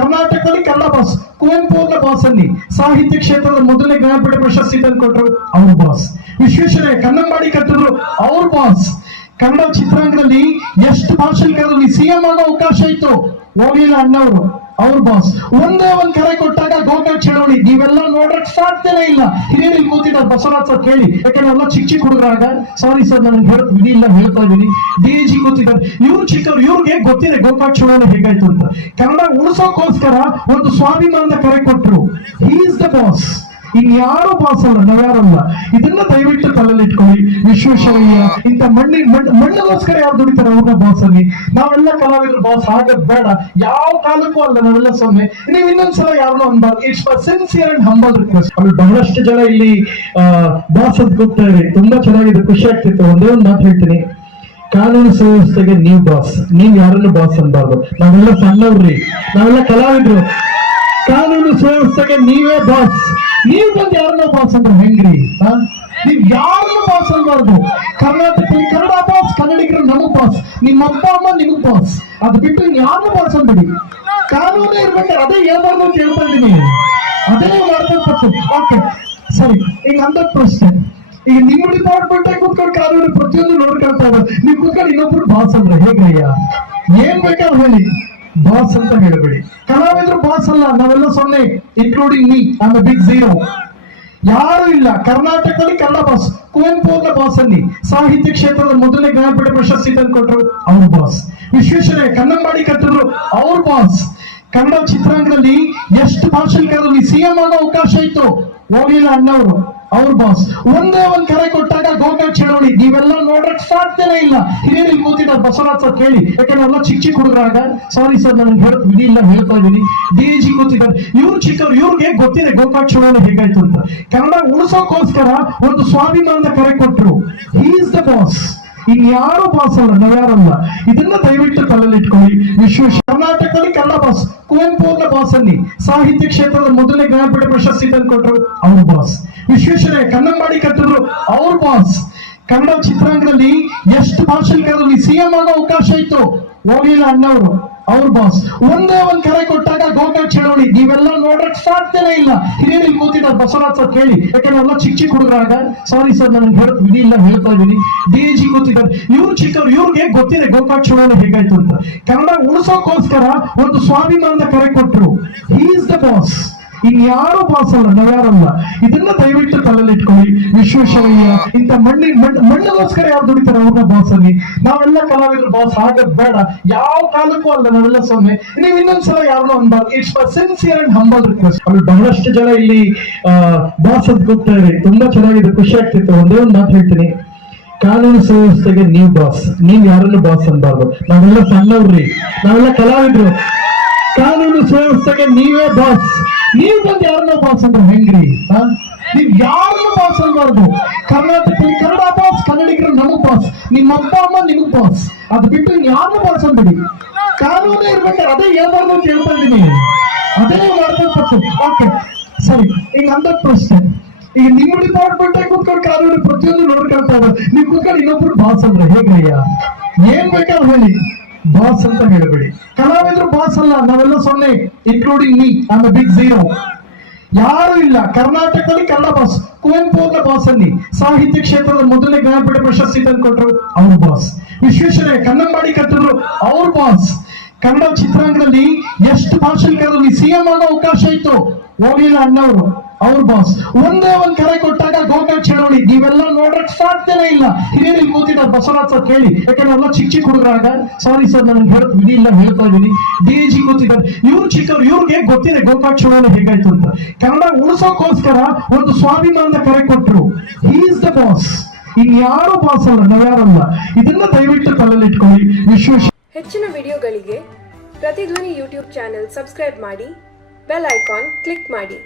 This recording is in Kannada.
ಕರ್ನಾಟಕದಲ್ಲಿ ಕನ್ನಡ ಬಾಸ್ ಕುವೆಂಪು ಅವ್ರ ಬಾಸ್ ಅಲ್ಲಿ ಸಾಹಿತ್ಯ ಕ್ಷೇತ್ರದ ಮೊದಲನೇ ಜ್ಞಾನಪೀಠ ಪ್ರಶಸ್ತಿ ತಂದುಕೊಟ್ರು ಅವ್ರ ಬಾಸ್ ವಿಶ್ವೇಶ್ವರಯ್ಯ ಕನ್ನಂಬಾಡಿ ಕಟ್ಟಿದ್ರು ಅವ್ರ ಬಾಸ್ ಕನ್ನಡ ಚಿತ್ರಾಂಗದಲ್ಲಿ ಎಷ್ಟು ಭಾಷೆಗಳಲ್ಲಿ ಸಿಎಂ ಆಗೋ ಅವಕಾಶ ಇತ್ತು. ಹೋಗ್ಲಿಲ್ಲ ಅಣ್ಣವರು, ಅವ್ರ ಬಾಸ್ ಒಂದೇ ಒಂದ್ ಕರೆ ಕೊಟ್ಟಾಗ ಚಳವಳಿ ನೀವೆಲ್ಲ ನೋಡಕ್ ಸಾಧ್ಯನೇ ಇಲ್ಲ. ಹಿರಿಯರಿಗೆ ಕೂತಿದ್ದಾರೆ. ಬಸವರಾಜ್ ಸರ್ ಕೇಳಿ. ಯಾಕಂದ್ರೆ ಎಲ್ಲ ಚಿಕ್ಕ ಚಿಕ್ಕ ಹುಡುಗರಾಗ. ಸಾರಿ ಸರ್ ನನಗೆ ಹೇಳ್ತೀನಿ ಇಲ್ಲ, ಹೇಳ್ತಾ ಇದೀನಿ ಡಿ ಜಿ ಕೂತಿದ್ದಾರೆ. ಇವ್ರು ಚಿಕ್ಕವ್ರು, ಇವ್ರಿಗೆ ಗೊತ್ತಿದೆ ಗೋಕಾಕ್ ಚುನಾವಣೆ ಹೇಗಾಯ್ತು ಅಂತ. ಕನ್ನಡ ಉಳಿಸೋಕೋಸ್ಕರ ಒಂದು ಸ್ವಾಭಿಮಾನದ ಕರೆ ಕೊಟ್ಟರು ಕೊಟ್ರು ಇಸ್ ದ ಬಾಸ್ ಇನ್ಯಾರು ಬಾಸ್ ಅಲ್ಲ ನಾವ್ಯಾರಲ್ಲ ಇದನ್ನ ದಯವಿಟ್ಟು ತಲೆಯಲ್ಲಿ ಇಟ್ಕೊಳ್ಳಿ. ವಿಶ್ವೇಶ್ವರಯ್ಯ ಮಣ್ಣಿ ಮಣ್ಣು ಮಣ್ಣಿಗೋಸ್ಕರ ಯಾರು ದುಡಿತಾರೆ ಅವ್ರನ್ನ ಬಾಸ್ ಅಲ್ಲಿ? ನಾವೆಲ್ಲ ಕಲಾವಿದ್ರು ಬಾಸ್ ಆಗದ್ ಬೇಡ. ಯಾವ ಕಾಲಕ್ಕೂ ಅಲ್ಲ, ನಾವೆಲ್ಲ ಸೊನ್ನೆ ನೀವು ಇನ್ನೊಂದ್ಸಲ ಯಾರನ್ನೂ ಅನ್ಬಾರ್ದು it's for sincere and humble request ಅಲ್ಲಿ ಬಹಳಷ್ಟು ಜನ ಇಲ್ಲಿ ಬಾಸ್ ಅಂತ ಕೂಗ್ತಾ ಇದೆ ತುಂಬಾ ಚೆನ್ನಾಗಿದೆ, ಖುಷಿ ಆಗ್ತಿತ್ತು. ಒಂದೇ ಒಂದು ಮಾತು ಹೇಳ್ತೀನಿ. ಕಾನೂನು ಸುವ್ಯವಸ್ಥೆಗೆ ನೀವ್ ಬಾಸ್ ನೀವ್ ಯಾರನ್ನು ಬಾಸ್ ಅನ್ಬಾರ್ದು ನಾವೆಲ್ಲ ಸಣ್ಣವ್ರಿ. ನಾವೆಲ್ಲ ಕಲಾವಿದ್ರು. ಕಾನೂನು ಸುವ್ಯವಸ್ಥೆಗೆ ನೀವೇ ಬಾಸ್ ನೀವ್ ಬಂದು ಯಾರನ್ನ ಅಂದ್ರೆ ಹೆಂಗ್ರಿ? ನೀವ್ ಯಾರನ್ನು ಬಾಸ್ ಅನ್ಬಾರ್ದು ಕರ್ನಾಟಕದಲ್ಲಿ ಕನ್ನಡ ಬಾಸ್ ಕನ್ನಡಿಗರು ನಮಗ್ ಬಾಸ್ ನಿಮ್ಮ ಅಪ್ಪ, ಅಮ್ಮ ನಿಮಗ್ ಬಾಸ್ ಅದು ಬಿಟ್ಟು ಯಾರನ್ನು ಬಾಸ್ ಬಿಡಿ ಕಾನೂನು ಇರ್ಬೇಕು, ಅದೇ ಹೇಳ್ಬಾರ್ದು ಅಂತ ಹೇಳ್ತಾ ಅದೇ ಮಾಡ್ಬೇಕು ಓಕೆ ಸರಿ, ಈಗ ಅಂದ ಪ್ರಶ್ನೆ ಈಗ ನಿಮ್ಮ ಡಿಪಾರ್ಟ್ಮೆಂಟ್ ಕುತ್ಕೊಂಡು ಕಾನೂನು ಪ್ರತಿಯೊಂದು ನೋಡ್ಕೊಳ್ತಾ ಇದ್ದಾರೆ. ನೀವು ಕೂತ್ಕೊಂಡು ಇನ್ನೊಬ್ರು ಬಾಸ್ ಅಂದ್ರೆ ಹೇಗ್ರಯ್ಯ ಏನ್ ಬೇಕಾದ್ರೆ ಹೇಳಿ. ಬಾಸ್ ಅಂತ ಹೇಳಬೇಡಿ. ಕಲಾವಿದ್ರು ಬಾಸ್ ಅಲ್ಲ, ನಾವೆಲ್ಲ ಸೊನ್ನೆ including me the big zero ಯಾರು ಇಲ್ಲ, ಕರ್ನಾಟಕದಲ್ಲಿ ಕನ್ನಡ ಬಾಸ್ ಕುವೆಂಪು ಅಂತ ಬಾಸ್ ಅಲ್ಲಿ ಸಾಹಿತ್ಯ ಕ್ಷೇತ್ರದ ಮೊದಲನೇ ಜ್ಞಾನಪೀಠ ಪ್ರಶಸ್ತಿ ತಂದುಕೊಟ್ರು ಅವ್ರ ಬಾಸ್. ವಿಶ್ವೇಶ್ವರಯ್ಯ ಕನ್ನಂಬಾಡಿ ಕಟ್ಟಿದ್ರು ಅವ್ರ ಬಾಸ್. ಕನ್ನಡ ಚಿತ್ರರಂಗದಲ್ಲಿ ಎಷ್ಟು ಭಾಷೆಗಳಲ್ಲಿ ಸಿಎಂ ಆಗೋ ಅವಕಾಶ ಇತ್ತು. ಹೋಗಿಲ್ಲ ಅಣ್ಣವರು ಅವ್ರ ಬಾಸ್. ಒಂದೇ ಒಂದ್ ಕರೆ ಚಳವಳಿ ನೀವೆಲ್ಲ ನೋಡಕ್ ಸಾಧ್ಯನೇ ಇಲ್ಲ. ಹಿರಿಯರಿಗೆ ಕೂತಿದ್ದ ಬಸವರಾಜ್ ಸರ್ ಕೇಳಿ ಯಾಕಂದ್ರೆ ಎಲ್ಲ ಚಿಕ್ಕ ಚಿಕ್ಕ ಹುಡುಗರಾಗ ಸಾರಿ ಸರ್ ನನಗೆ ಹೇಳಕ್ ವಿಧಿ ಇಲ್ಲ, ಹೇಳ್ತಾ ಇದ್ದೀನಿ. ಡಿ ಜಿ ಕೂತಿದ್ದಾರೆ. ಇವ್ರು ಚಿಕ್ಕವ್ರು, ಇವ್ರಿಗೆ ಗೊತ್ತಿದೆ ಗೋಕಾಕ್ ಚುನಾವಣೆ ಹೇಗಾಯ್ತು ಅಂತ. ಕನ್ನಡ ಉಳಿಸೋಕೋಸ್ಕರ ಒಂದು ಸ್ವಾಭಿಮಾನದ ಕರೆ ಕೊಟ್ರು. ಈಸ್ ದ ಬಾಸ್ ಇನ್ಯಾರು ಬಾಸ್ ಅಲ್ಲ? ನಾವ್ಯಾರಲ್ಲ ಇದನ್ನ ದಯವಿಟ್ಟು ತಲೆಯಲ್ಲಿ ಇಟ್ಕೊಳ್ಳಿ. ವಿಶ್ವ ಕರ್ನಾಟಕದಲ್ಲಿ ಕನ್ನಡ ಬಾಸ್ ಕುವೆಂಪು ಅವ್ರ ಬಾಸ್ ಅನ್ನಿ ಸಾಹಿತ್ಯ ಕ್ಷೇತ್ರದ ಮೊದಲನೇ ಜ್ಞಾನಪೀಠ ಪ್ರಶಸ್ತಿ ತಂದ್ಕೊಟ್ರು ಅವ್ರ ಬಾಸ್ ವಿಶ್ವೇಶ್ವರಯ್ಯ ಕನ್ನಂಬಾಡಿ ಕಟ್ಟಿದ್ರು ಅವ್ರ ಬಾಸ್ ಕನ್ನಡ ಚಿತ್ರಾಂಗದಲ್ಲಿ ಎಷ್ಟು ಭಾಷೆಗಳಲ್ಲಿ ಸಿಎಂ ಆಗೋ ಅವಕಾಶ ಇತ್ತು. ಹೋಗ್ಲಿಲ್ಲ ಅಣ್ಣವರು, ಅವ್ರ ಬಾಸ್ ಒಂದೇ ಒಂದ್ ಕರೆ ಕೊಟ್ಟಾಗ ಗೋಕಾಕ್ ಚಳವಳಿ, ನೀವೆಲ್ಲ ನೋಡಕ್ ಸಾಧ್ಯನೇ ಇಲ್ಲ. ಹಿರಿಯರಿಗೆ ಕೂತಿದ್ದಾರೆ, ಬಸವರಾಜ್ ಸರ್ ಕೇಳಿ. ಯಾಕಂದ್ರೆ ಎಲ್ಲ ಚಿಕ್ಕ ಚಿಕ್ಕ ಹುಡುಗರಾಗ ಸಾರಿ ಸರ್ ನನಗೆ ಹೇಳ್ತೀನಿ ಇಲ್ಲ ಹೇಳ್ತಾ ಇದೀನಿ ಡಿ ಜಿ ಕೂತಿದ್ದಾರೆ. ಇವ್ರು ಚಿಕ್ಕವ್ರು, ಇವ್ರಿಗೆ ಗೊತ್ತಿದೆ ಗೋಕಾಕ್ ಚಳವಳಿ ಹೇಗಾಯ್ತು ಅಂತ? ಕನ್ನಡ ಉಳಿಸೋಕೋಸ್ಕರ ಒಂದು ಸ್ವಾಭಿಮಾನದ ಕರೆ ಕೊಟ್ರು. ಇಸ್ ದ ಬಾಸ್ ಇನ್ಯಾರು ಅಲ್ಲ ನಾವ್ಯಾರಲ್ಲ ಇದನ್ನ ದಯವಿಟ್ಟು ತಲೆಯಲ್ಲಿ ಇಟ್ಕೊಳ್ಳಿ. ವಿಶ್ವೇಶ್ವರಯ್ಯ ಇಂಥ ಮಣ್ಣಿ ಮಣ್ಣು, ಮಣ್ಣಿಗೋಸ್ಕರ ಯಾರು ದುಡಿತಾರೆ ಅವ್ರನ್ನ ಬಾಸ್ ಅಲ್ಲಿ ನಾವೆಲ್ಲ ಕಲಾವಿದ್ರು ಬಾಸ್ ಆಗದ್ ಬೇಡ. ಯಾವ ಕಾಲಕ್ಕೂ ಅಲ್ಲ ನಾವೆಲ್ಲ ಸೊನ್ನೆ ನೀವು ಇನ್ನೊಂದ್ಸಲ ಯಾರನ್ನೂ ಅನ್ಬಾರ್ದು it's sincere and humble request ಅಲ್ಲಿ ಬಹಳಷ್ಟು ಜನ ಇಲ್ಲಿ ಬಾಸ್ ಅಂತ ಕೂಗ್ತಾ ಇದೆ ತುಂಬಾ ಚೆನ್ನಾಗಿದೆ, ಖುಷಿ ಆಗ್ತಿತ್ತು. ಒಂದೇ ಒಂದು ಮಾತು ಹೇಳ್ತೀನಿ. ಕಾನೂನು ಸುವ್ಯವಸ್ಥೆಗೆ ನೀವ್ ಬಾಸ್. ನೀವ್ ಯಾರನ್ನು ಬಾಸ್ ಅನ್ಬಾರ್ದು ನಾವೆಲ್ಲ ಸಣ್ಣವ್ರಿ ನಾವೆಲ್ಲ ಕಲಾವಿದ್ರು. ಕಾನೂನು ಸುವ್ಯವಸ್ಥೆಗೆ ನೀವೇ ಬಾಸ್ ನೀವ್ ಬಂದು ಯಾರನ್ನ ಬಾಸ್ ಅಂದ್ರೆ ಹೆಂಗ್ರಿ? ನೀವ್ ಯಾರನ್ನ ಬಾಸ್ ಅನ್ಬಾರ್ದು ಕರ್ನಾಟಕದಲ್ಲಿ ಕನ್ನಡ ಬಾಸ್ ಕನ್ನಡಿಗರು ನಮಗ್ ಬಾಸ್ ನಿಮ್ಮ ಅಪ್ಪ, ಅಮ್ಮ ನಿಮಗ್ ಬಾಸ್ ಅದು ಬಿಟ್ಟು ಯಾರನ್ನ ಬಾಸ್ ಅನ್ಬಿಡಿ ಕಾನೂನು ಇರ್ಬೇಕು, ಅದೇ ಹೇಳ್ಬಾರ್ದು ಅಂತ ಹೇಳ್ತಾ ಅದೇ ಮಾಡ್ಬೇಕು ಓಕೆ ಸರಿ, ಈಗ ಅಂದ ಪ್ರಶ್ನೆ ಈಗ ನಿಮ್ಮ ಡಿಪಾರ್ಟ್ಮೆಂಟ್ ಕೂತ್ಕೊಂಡು ಕಾನೂನು ಪ್ರತಿಯೊಂದು ನೋಡ್ಕೊಳ್ತಾ ಇದ್ದಾರೆ. ನೀವು ಕೂತ್ಕೊಂಡು ಇನ್ನೊಬ್ರು ಬಾಸ್ ಅಂದ್ರೆ ಹೇಗ್ರಯ್ಯ ಏನ್ ಬೇಕಾದ್ರೆ ಹೇಳಿ. ಬಾಸ್ ಅಂತ ಹೇಳಬೇಡಿ. ಕಲಾವಿದ್ರು ಬಾಸ್ ಅಲ್ಲ, ನಾವೆಲ್ಲ ಸೊನ್ನೆ including me the big zero ಯಾರು ಇಲ್ಲ, ಕರ್ನಾಟಕದಲ್ಲಿ ಕನ್ನಡ ಬಾಸ್ ಕುವೆಂಪು ಅವ್ರ ಬಾಸ್ ಅಲ್ಲಿ ಸಾಹಿತ್ಯ ಕ್ಷೇತ್ರದ ಮೊದಲನೇ ಜ್ಞಾನಪೀಠ ಪ್ರಶಸ್ತಿ ತಂದ್ಕೊಟ್ರು ಅವ್ರ ಬಾಸ್. ವಿಶ್ವೇಶ್ವರಯ್ಯ ಕನ್ನಂಬಾಡಿ ಕಟ್ಟಿದ್ರು ಅವ್ರ ಬಾಸ್. ಕನ್ನಡ ಚಿತ್ರಾಂಗದಲ್ಲಿ ಎಷ್ಟು ಭಾಷೆಗಳಲ್ಲಿ ಸಿಎಂ ಆಗೋ ಅವಕಾಶ ಇತ್ತು? ಹೋಗಿಲ್ಲ ಅಣ್ಣವರು. ಅವ್ರ ಬಾಸ್ ಒಂದೇ ಒಂದ್ ಕರೆ ಕೊಟ್ಟಾಗ ಗೋಕಾಕ್ ಚಳವಳಿ, ನೀವೆಲ್ಲ ನೋಡಕ್ ಸಾಧ್ಯನೇ ಇಲ್ಲ. ಹಿರಿಯರಿಗೆ ಕೂತಿದ್ದ ಬಸವರಾಜ್ ಸರ್ ಕೇಳಿ, ಯಾಕಂದ್ರೆ ಎಲ್ಲ ಚಿಕ್ಕ ಚಿಕ್ಕ ಹುಡುಗರಾಗ ಸಾರಿ ಸರ್ ನನಗೆ ಹೇಳ್ತೀನಿ ಇಲ್ಲ ಹೇಳ್ತಾ ಇದೀನಿ ಡಿ ಜಿ ಕೂತಿದ್ದಾರೆ. ಇವ್ರು ಚಿಕ್ಕವ್ರು, ಇವ್ರಿಗೆ ಗೊತ್ತಿದೆ ಗೋಕಾಕ್ ಚಳವಳಿ ಹೇಗಾಯ್ತು ಅಂತ. ಕನ್ನಡ ಉಳಿಸೋಕೋಸ್ಕರ ಒಂದು ಸ್ವಾಭಿಮಾನದ ಕರೆ ಕೊಟ್ರು. ಈಸ್ ದ ಬಾಸ್ ಇನ್ಯಾರು ಬಾಸ್ ಅಲ್ಲ ನಾವ್ಯಾರಲ್ಲ ಇದನ್ನ ದಯವಿಟ್ಟು ತಲೆಯಲ್ಲಿ ಇಟ್ಕೊಳ್ಳಿ. ವಿಶ್ವೇಶ ಹೆಚ್ಚಿನ ವಿಡಿಯೋಗಳಿಗೆ ಪ್ರತಿಧ್ವನಿ ಯೂಟ್ಯೂಬ್ ಚಾನೆಲ್ ಸಬ್ಸ್ಕ್ರೈಬ್ ಮಾಡಿ, ಬೆಲ್ ಐಕಾನ್ ಕ್ಲಿಕ್ ಮಾಡಿ.